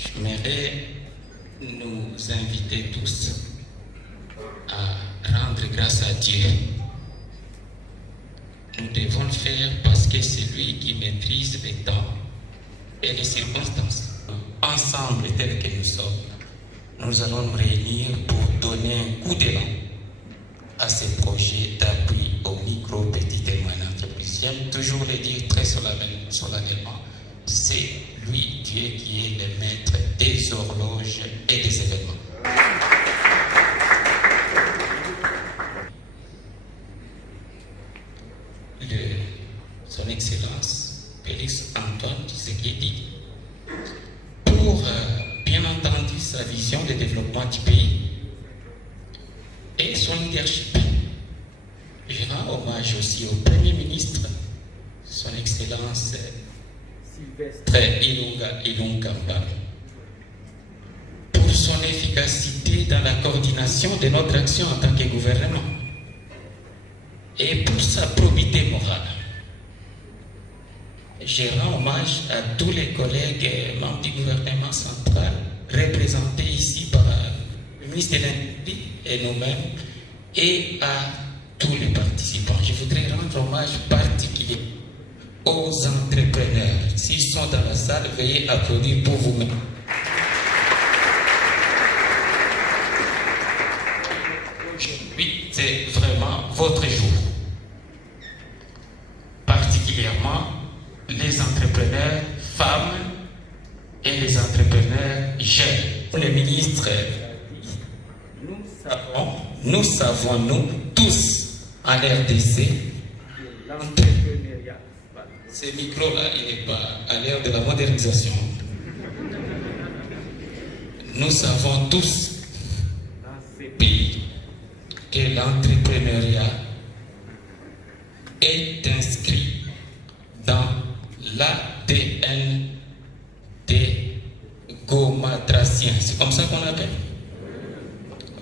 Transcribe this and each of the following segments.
J'aimerais nous inviter tous à rendre grâce à Dieu. Nous devons le faire parce que c'est lui qui maîtrise les temps et les circonstances. Ensemble, tels que nous sommes, nous allons nous réunir pour donner un coup d'élan à ces projets d'appui aux micro, petites et moyennes entreprises. J'aime toujours le dire très solennellement, c'est lui, Dieu, qui est le maître des horloges et des événements. Son Excellence Félix Antoine Tshisekedi, pour bien entendu sa vision de développement du pays et son leadership. Je rends hommage aussi au Premier ministre, son Excellence Sylvestre Ilunga Mbambe, pour son efficacité dans la coordination de notre action en tant que gouvernement et pour sa probité morale. Je rends hommage à tous les collègues membres du gouvernement central représentés ici par le ministre de l'Industrie et nous-mêmes et à tous les participants. Je voudrais rendre hommage particulier aux entrepreneurs. S'ils sont dans la salle, veuillez applaudir pour vous-même. Aujourd'hui, c'est vraiment votre jour. Particulièrement les entrepreneurs femmes et les entrepreneurs jeunes. Le ministre, nous savons tous en RDC, ce micro-là, il n'est pas à l'ère de la modernisation. Nous savons tous dans ces pays que l'entrepreneuriat est inscrit dans l'ADN des Gomatraciens. C'est comme ça qu'on l'appelle.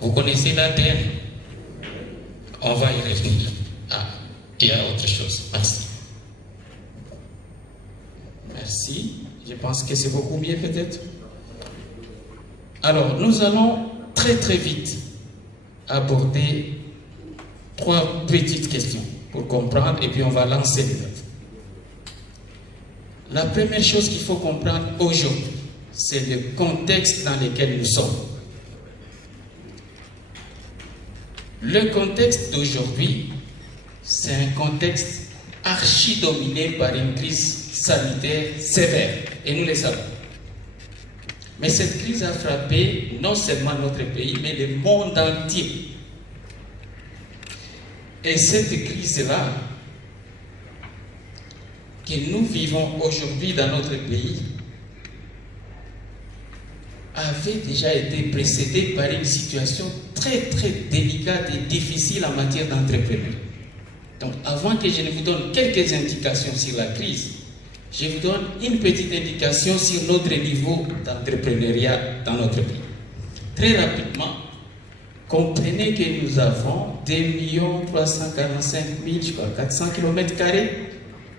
Vous connaissez l'ADN? On va y revenir. Ah, il y a autre chose. Merci. Merci. Je pense que c'est beaucoup mieux peut-être. Alors, nous allons très vite aborder 3 petites questions pour comprendre et puis on va lancer les œuvres. La première chose qu'il faut comprendre aujourd'hui, c'est le contexte dans lequel nous sommes. Le contexte d'aujourd'hui, c'est un contexte archi-dominé par une crise sanitaire sévère, et nous le savons. Mais cette crise a frappé non seulement notre pays, mais le monde entier. Et cette crise-là, que nous vivons aujourd'hui dans notre pays, avait déjà été précédée par une situation très délicate et difficile en matière d'entrepreneuriat. Donc avant que je ne vous donne quelques indications sur la crise, je vous donne une petite indication sur notre niveau d'entrepreneuriat dans notre pays. Très rapidement, comprenez que nous avons 2 345 400 km²,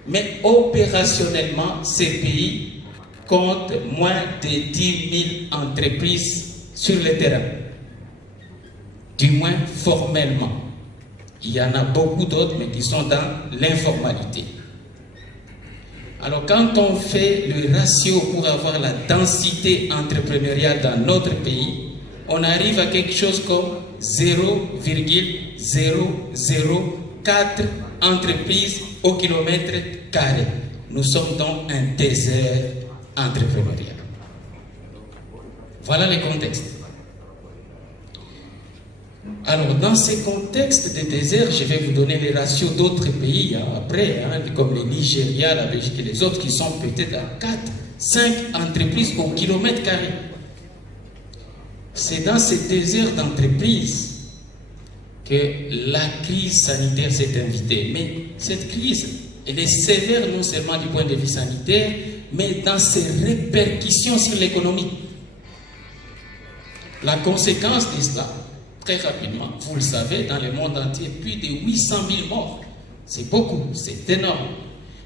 mais opérationnellement, ces pays comptent moins de 10 000 entreprises sur le terrain. Du moins formellement. Il y en a beaucoup d'autres, mais qui sont dans l'informalité. Alors, quand on fait le ratio pour avoir la densité entrepreneuriale dans notre pays, on arrive à quelque chose comme 0,004 entreprises au kilomètre carré. Nous sommes dans un désert entrepreneurial. Voilà le contexte. Alors, dans ces contextes de désert, je vais vous donner les ratios d'autres pays après, comme le Nigeria, la Belgique et les autres qui sont peut-être à 4, 5 entreprises au kilomètre carré. C'est dans ces déserts d'entreprises que la crise sanitaire s'est invitée. Mais cette crise, elle est sévère non seulement du point de vue sanitaire, mais dans ses répercussions sur l'économie. La conséquence de cela, très rapidement, vous le savez, dans le monde entier, plus de 800 000 morts. C'est beaucoup, c'est énorme.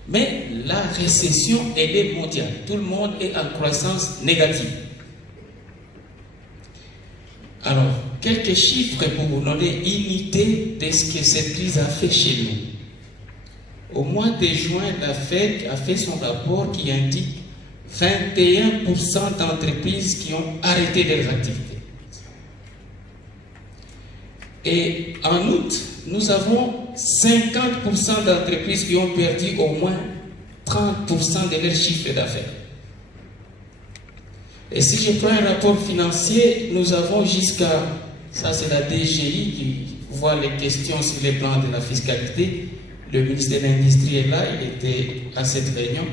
Mais la récession, elle est mondiale. Tout le monde est en croissance négative. Alors, quelques chiffres pour vous donner une idée de ce que cette crise a fait chez nous. Au mois de juin, la FED a fait son rapport qui indique 21% d'entreprises qui ont arrêté leurs activités. Et en août, nous avons 50% d'entreprises qui ont perdu au moins 30% de leur chiffre d'affaires. Et si je prends un rapport financier, nous avons jusqu'à, ça c'est la DGI qui voit les questions sur les plans de la fiscalité. Le ministre de l'Industrie est là, il était à cette réunion.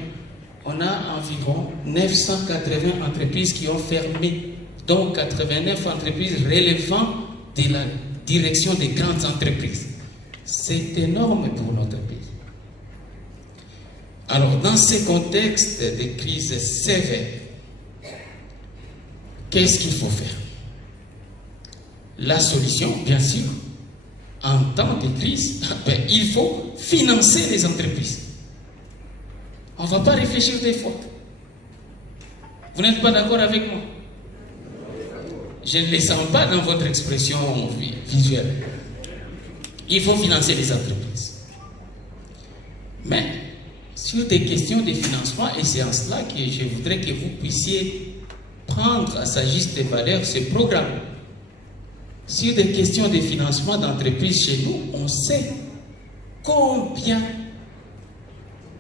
On a environ 980 entreprises qui ont fermé, dont 89 entreprises relevant de la direction des grandes entreprises. C'est énorme pour notre pays. Alors, dans ce contexte de crise sévère, qu'est-ce qu'il faut faire? La solution, bien sûr, en temps de crise, il faut financer les entreprises. On ne va pas réfléchir des fois. Vous n'êtes pas d'accord avec moi? Je ne les sens pas dans votre expression visuelle. Il faut financer les entreprises. Mais, sur des questions de financement, et c'est en cela que je voudrais que vous puissiez prendre à sa juste valeur ce programme. Sur des questions de financement d'entreprises chez nous, on sait combien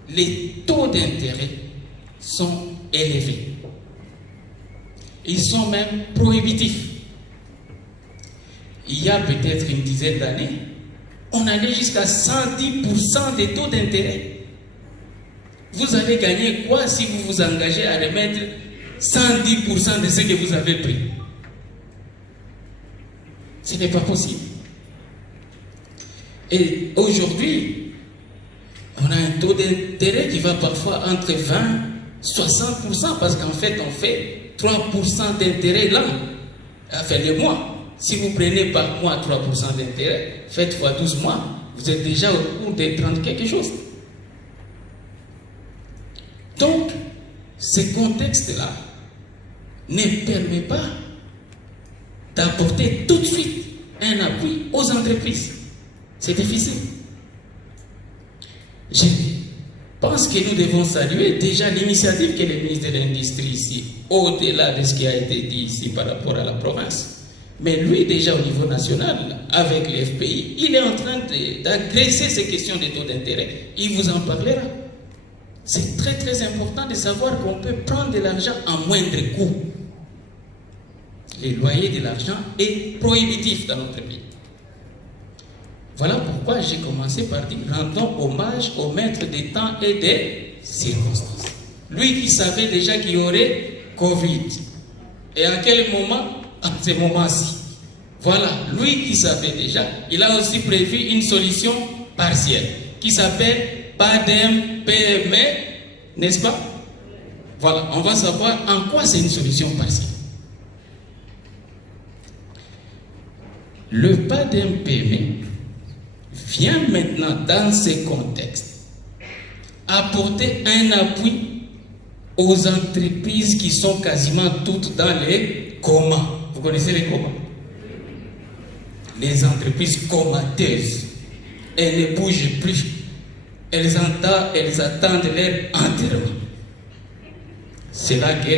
les taux d'intérêt sont élevés. Ils sont même prohibitifs. Il y a peut-être une dizaine d'années, on allait jusqu'à 110% des taux d'intérêt. Vous allez gagner quoi si vous vous engagez à remettre 110% de ce que vous avez pris? Ce n'est pas possible. Et aujourd'hui, on a un taux d'intérêt qui va parfois entre 20 et 60% parce qu'en fait, on fait 3% d'intérêt là. Enfin, le mois. Si vous prenez par mois 3% d'intérêt, faites fois 12 mois, vous êtes déjà au cours de 30 quelque chose. Donc, ce contexte-là ne permet pas d'apporter tout de suite un appui aux entreprises. C'est difficile. Je pense que nous devons saluer déjà l'initiative que le ministre de l'Industrie ici, au-delà de ce qui a été dit ici par rapport à la province. Mais lui, déjà au niveau national, avec le FPI, il est en train d'agresser ces questions de taux d'intérêt. Il vous en parlera. C'est très très important de savoir qu'on peut prendre de l'argent à moindre coût. Le loyer de l'argent est prohibitif dans notre pays. Voilà pourquoi j'ai commencé par dire rendons hommage au maître des temps et des circonstances. Lui qui savait déjà qu'il y aurait Covid. Et à quel moment? À ce moment-ci. Voilà, lui qui savait déjà, il a aussi prévu une solution partielle qui s'appelle PADEM-PME, n'est-ce pas? Voilà, on va savoir en quoi c'est une solution partielle. Le PADEM-PME vient maintenant, dans ce contexte, apporter un appui aux entreprises qui sont quasiment toutes dans les comas. Vous connaissez les comas? Les entreprises comateuses. Elles ne bougent plus. Elles attendent leur enterrement. C'est là que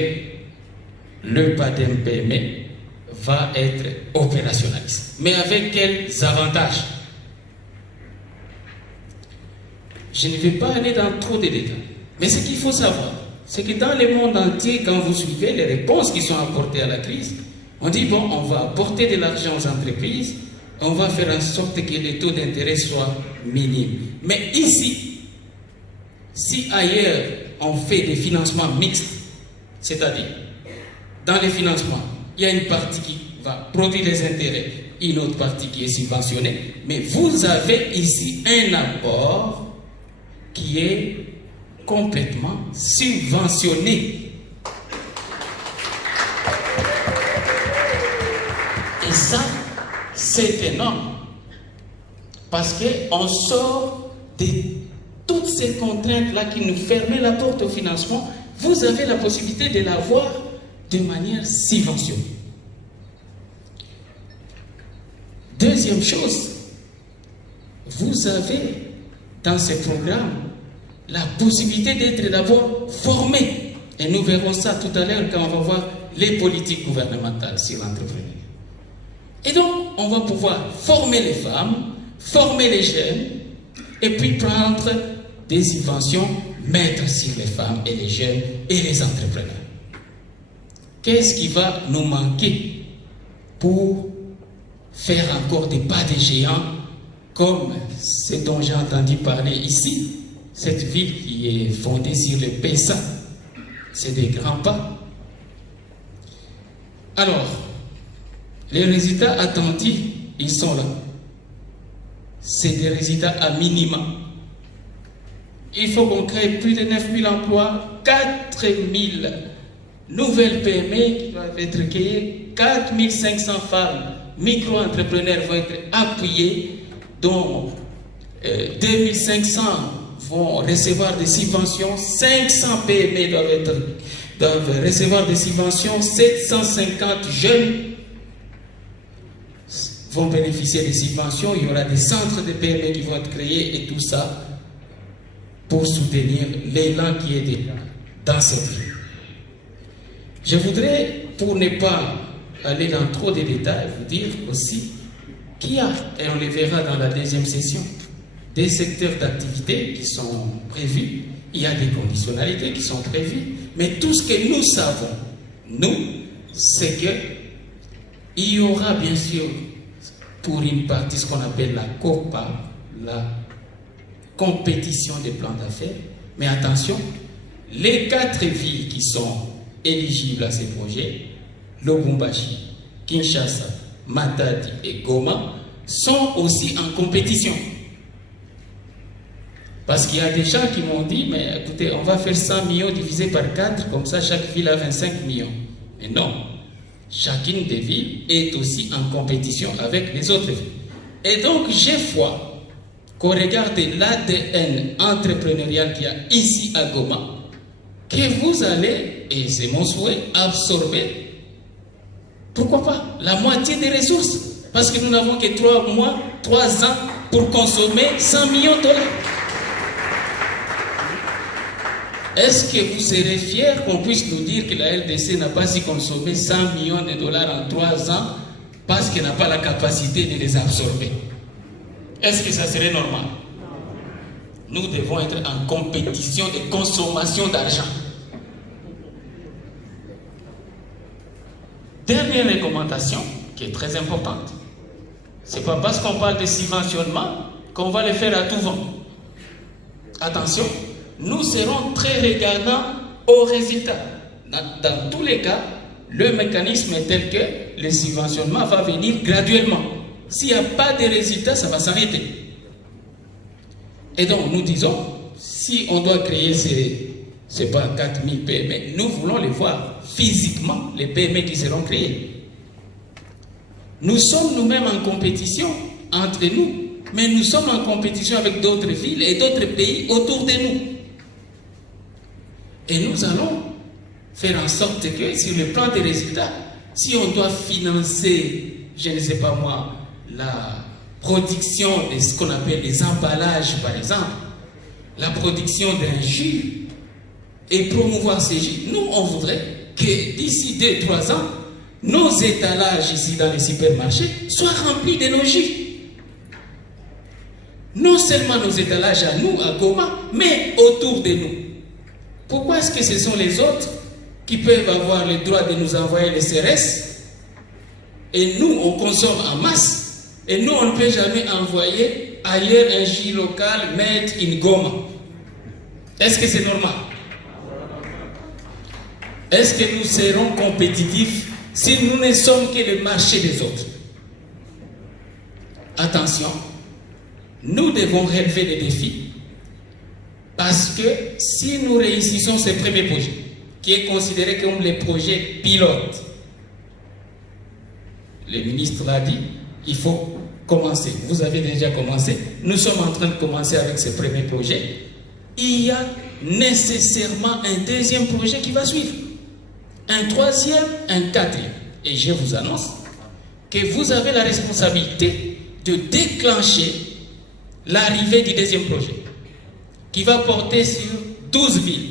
le PADEM-PME va être opérationnalisé. Mais avec quels avantages? Je ne vais pas aller dans trop de détails. Mais ce qu'il faut savoir, c'est que dans le monde entier, quand vous suivez les réponses qui sont apportées à la crise, on dit, bon, on va apporter de l'argent aux entreprises, on va faire en sorte que les taux d'intérêt soient minimes. Mais ici, si ailleurs, on fait des financements mixtes, c'est-à-dire, dans les financements, il y a une partie qui va produire des intérêts, une autre partie qui est subventionnée, mais vous avez ici un apport qui est complètement subventionné. Et ça, c'est énorme. Parce qu'on sort de toutes ces contraintes-là qui nous fermaient la porte au financement. Vous avez la possibilité de l'avoir de manière subventionnée. Deuxième chose, vous avez dans ce programme la possibilité d'être d'abord formé. Et nous verrons ça tout à l'heure quand on va voir les politiques gouvernementales sur l'entrepreneuriat. Et donc, on va pouvoir former les femmes, former les jeunes, et puis prendre des subventions, mettre sur les femmes et les jeunes et les entrepreneurs. Qu'est-ce qui va nous manquer pour faire encore des pas de géants comme ce dont j'ai entendu parler ici, cette ville qui est fondée sur le PSA? C'est des grands pas. Alors, les résultats attendus, ils sont là. C'est des résultats à minima. Il faut qu'on crée plus de 9000 emplois, 4000 nouvelles PME qui doivent être créées, 4500 femmes micro-entrepreneurs vont être appuyés, dont 2500 vont recevoir des subventions, 500 PME doivent recevoir des subventions, 750 jeunes vont bénéficier des subventions, il y aura des centres de PME qui vont être créés et tout ça pour soutenir l'élan qui est déjà dans cette ville. Je voudrais, pour ne pas aller dans trop de détails, vous dire aussi qu'il y a, et on les verra dans la deuxième session, des secteurs d'activité qui sont prévus, il y a des conditionnalités qui sont prévues, mais tout ce que nous savons, nous, c'est qu'il y aura bien sûr pour une partie ce qu'on appelle la COPA, la compétition des plans d'affaires, mais attention, les 4 villes qui sont éligibles à ces projets, Lubumbashi, Kinshasa, Matadi et Goma, sont aussi en compétition. Parce qu'il y a des gens qui m'ont dit, mais écoutez, on va faire 100 millions divisé par 4, comme ça chaque ville a 25 millions. Mais non, chacune des villes est aussi en compétition avec les autres villes. Et donc, j'ai foi qu'on regarde l'ADN entrepreneurial qu'il y a ici à Goma, que vous allez, et c'est mon souhait, absorber, pourquoi pas, la moitié des ressources. Parce que nous n'avons que 3 mois, 3 ans pour consommer 100 millions de dollars. Est-ce que vous serez fiers qu'on puisse nous dire que la RDC n'a pas si consommé 100 millions de dollars en 3 ans parce qu'elle n'a pas la capacité de les absorber? Est-ce que ça serait normal? Nous devons être en compétition de consommation d'argent. Dernière recommandation qui est très importante. Ce n'est pas parce qu'on parle de subventionnement qu'on va le faire à tout vent. Attention, nous serons très regardants aux résultats. Dans tous les cas, le mécanisme est tel que le subventionnement va venir graduellement. S'il n'y a pas de résultats, ça va s'arrêter. Et donc, nous disons, si on doit créer ces pas 4000 PME, nous voulons les voir physiquement, les PME qui seront créées. Nous sommes nous-mêmes en compétition entre nous, mais nous sommes en compétition avec d'autres villes et d'autres pays autour de nous. Et nous allons faire en sorte que, sur le plan des résultats, si on doit financer, je ne sais pas moi, la production de ce qu'on appelle les emballages, par exemple, la production d'un jus, et promouvoir ces jus, nous, on voudrait que d'ici 2-3 ans, nos étalages ici dans les supermarchés soient remplis de nos jus. Non seulement nos étalages à nous, à Goma, mais autour de nous. Pourquoi est-ce que ce sont les autres qui peuvent avoir le droit de nous envoyer les CRS et nous, on consomme en masse et nous, on ne peut jamais envoyer ailleurs un jus local made in Goma? Est-ce que c'est normal? Est-ce que nous serons compétitifs si nous ne sommes que le marché des autres? Attention, nous devons relever les défis. Parce que si nous réussissons ce premier projet, qui est considéré comme le projet pilote, le ministre l'a dit, il faut commencer. Vous avez déjà commencé. Nous sommes en train de commencer avec ce premier projet. Il y a nécessairement un deuxième projet qui va suivre. Un troisième, un quatrième. Et je vous annonce que vous avez la responsabilité de déclencher l'arrivée du deuxième projet, qui va porter sur 12 villes.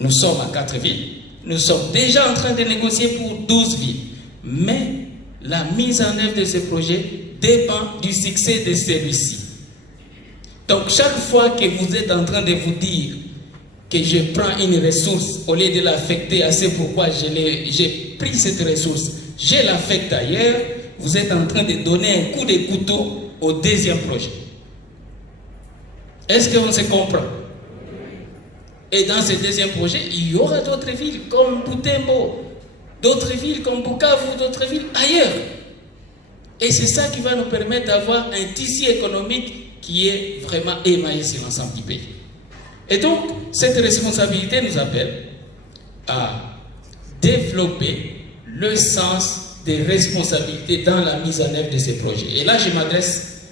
Nous sommes à 4 villes, nous sommes déjà en train de négocier pour 12 villes. Mais la mise en œuvre de ce projet dépend du succès de celui-ci. Donc chaque fois que vous êtes en train de vous dire que je prends une ressource, au lieu de l'affecter à ce pourquoi j'ai pris cette ressource, je l'affecte ailleurs, vous êtes en train de donner un coup de couteau au deuxième projet. Est-ce qu'on se comprend? Et dans ce deuxième projet, il y aura d'autres villes comme Butembo, d'autres villes comme Bukavu, d'autres villes ailleurs. Et c'est ça qui va nous permettre d'avoir un tissu économique qui est vraiment émaillé sur l'ensemble du pays. Et donc, cette responsabilité nous appelle à développer le sens des responsabilités dans la mise en œuvre de ces projets. Et là, je m'adresse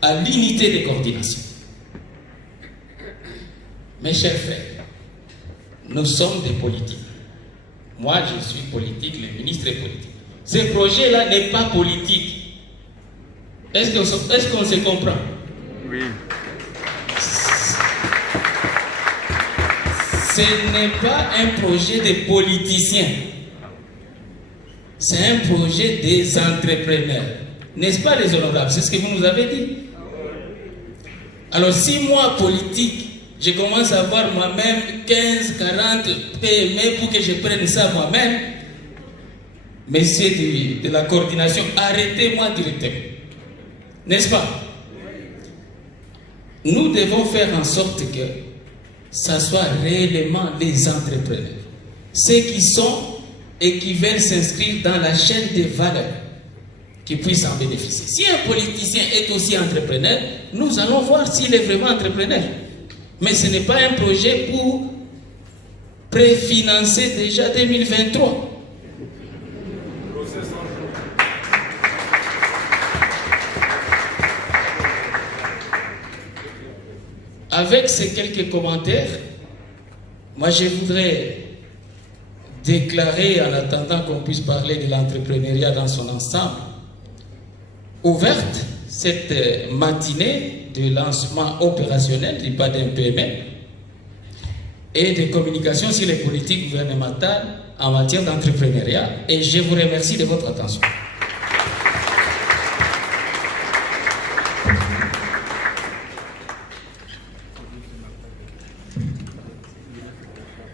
à l'unité de coordination. Mes chers frères, nous sommes des politiques. Moi, je suis politique, le ministre est politique. Ce projet-là n'est pas politique. Est-ce qu'on se comprend? Oui. Ce n'est pas un projet de politiciens. C'est un projet des entrepreneurs. N'est-ce pas, les honorables? C'est ce que vous nous avez dit. Alors, si moi, politique, je commence à avoir moi-même 15, 40 PME pour que je prenne ça moi-même, messieurs de la coordination, arrêtez-moi directement. N'est-ce pas? Nous devons faire en sorte que ça soit réellement les entrepreneurs, ceux qui sont et qui veulent s'inscrire dans la chaîne des valeurs, qui puissent en bénéficier. Si un politicien est aussi entrepreneur, nous allons voir s'il est vraiment entrepreneur. Mais ce n'est pas un projet pour préfinancer déjà 2023. Avec ces quelques commentaires, moi je voudrais déclarer, en attendant qu'on puisse parler de l'entrepreneuriat dans son ensemble, ouverte cette matinée de lancement opérationnel du PADEM PME et de communication sur les politiques gouvernementales en matière d'entrepreneuriat. Et je vous remercie de votre attention.